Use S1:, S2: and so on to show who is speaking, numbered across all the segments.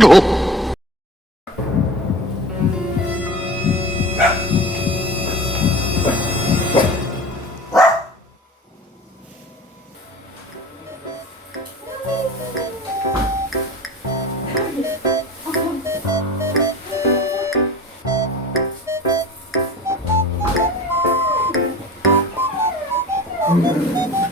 S1: 해봐 장난이지.
S2: 홍기야.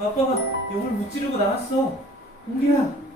S2: 아빠가 욕을 못 지르고 나갔어. 홍기야.